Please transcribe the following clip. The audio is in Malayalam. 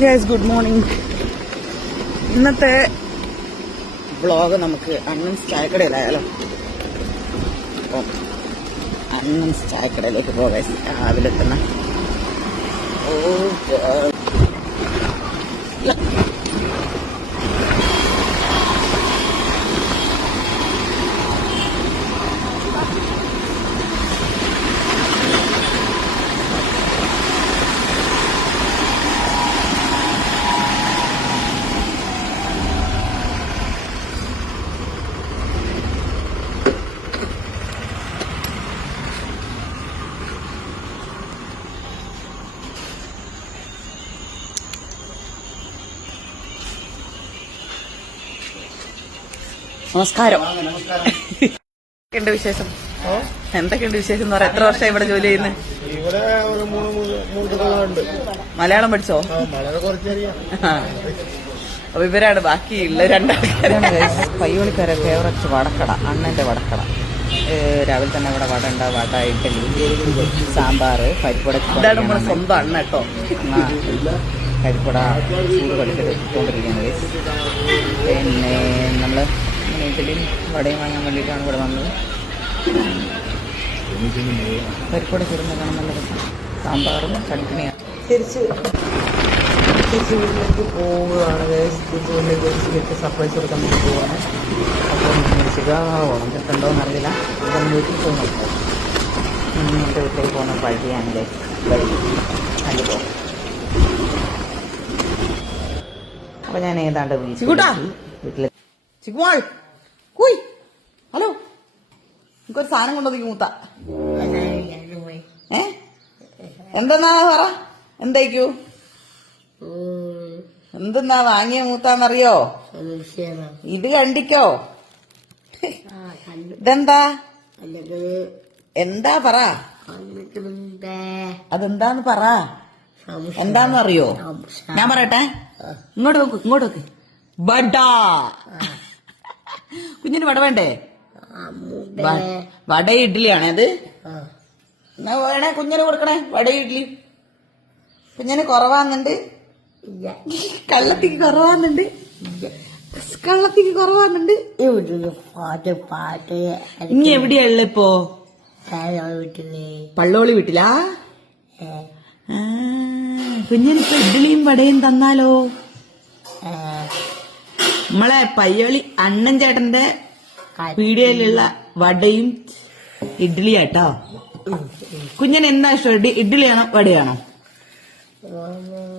Yes, good morning. ഇന്നത്തെ വ്ളോഗ് നമുക്ക് അണ്ണൻസ് ചായക്കടയിലായാലോ. അപ്പം അണ്ണൻസ് ചായക്കടയിലേക്ക് പോകാം രാവിലെ തന്നെ. നമസ്കാരം. എന്തൊക്കെയുണ്ട് വിശേഷം? എന്തൊക്കെയുണ്ട് വിശേഷം എന്ന് പറയാം. എത്ര വർഷം ഇവിടെ ജോലി ചെയ്യുന്നത്? ഇവിടെ ഒരു 3 കൊല്ലമുണ്ട്. മലയാളം പഠിച്ചോ? അപ്പൊ ഇവരാണ് ബാക്കിയുള്ള രണ്ടാൾക്കാരാണ്. പയ്യോളിക്കാരെ ഫേവററ്റ് വടക്കട, അണ്ണന്റെ വടക്കട. രാവിലെ തന്നെ ഇവിടെ വട ഉണ്ട്, വട, ഇഡ്ഡലി, സാമ്പാർ, പരിപ്പുട. ഇതാണ് നമ്മുടെ സ്വന്തം അണ്ണ കേട്ടോ. പരിപ്പുട ചൂട് കളിച്ചിട്ടുകൊണ്ടിരിക്കുന്നത്. പിന്നെ നമ്മള് ഇഡ്ഡലിയും വടയും വാങ്ങാൻ വേണ്ടിയിട്ടാണ് ഇവിടെ വന്നത്. പരിപ്പുട ചുരുന്നതാണ് നല്ല രസം. സാമ്പാറും ചട്നിയാണ്. തിരിച്ച് വീട്ടിലേക്ക് പോവുകയാണ്. തിരിച്ച് വീട്ടിലേക്ക് സർപ്രൈസ് കൊടുക്കാൻ വേണ്ടി പോവുകയാണ്. അപ്പം ഉണങ്ങിട്ടുണ്ടോ എന്നറിയില്ല. അപ്പം വീട്ടിൽ പോയി നോക്കാം. എൻ്റെ വീട്ടിലേക്ക് പോകുന്ന വഴിയാണല്ലേ വഴി പോകും. അപ്പൊ ഞാൻ ഏതാണ്ട് വീട്ടിൽ ചിക്കുവാൾ കുയ്. ഹലോ, എനിക്കൊരു സാധനം കൊണ്ടുവന്നിക്ക് മൂത്ത. എന്തെന്നാ പറ, എന്തായിക്കൂ? എന്തെന്നാ വാങ്ങിയ മൂത്താന്നറിയോ? ഇത് കണ്ടിക്കോ. ഇതെന്താ? എന്താ പറ, അതെന്താന്ന് പറ. എന്താന്ന് അറിയോ? ഞാൻ പറയട്ടെ, ഇങ്ങോട്ട് നോക്ക്, ഇങ്ങോട്ട് നോക്ക്. ബഡാ. കുഞ്ഞിന് വട വേണ്ടേ? വട ഇഡ്ഡലിയാണേ അത്. എന്നാ വേണേ കുഞ്ഞിന് കൊടുക്കണേ വട ഇഡ്ഡലി. കുഞ്ഞിന് കുറവാന്നുണ്ട്, കള്ളത്തിക്ക് കുറവാന്നുണ്ട്, കള്ളത്തിക്ക് കുറവാന്നുണ്ട്. ഇനി എവിടെയുള്ള ഇപ്പോ? പള്ളോളി വീട്ടിലാ. കുഞ്ഞിനിപ്പോ ഇഡ്ഡലിയും വടയും തന്നാലോ? നമ്മളെ പയ്യോളി അണ്ണൻ ചേട്ടന്റെ പീടികയിലുള്ള വടയും ഇഡ്ഡലിയാട്ടോ. കുഞ്ഞിന് എന്താ ഇഷ്ടം, ഇഡ്ഡലിയാണോ വടയാണോ?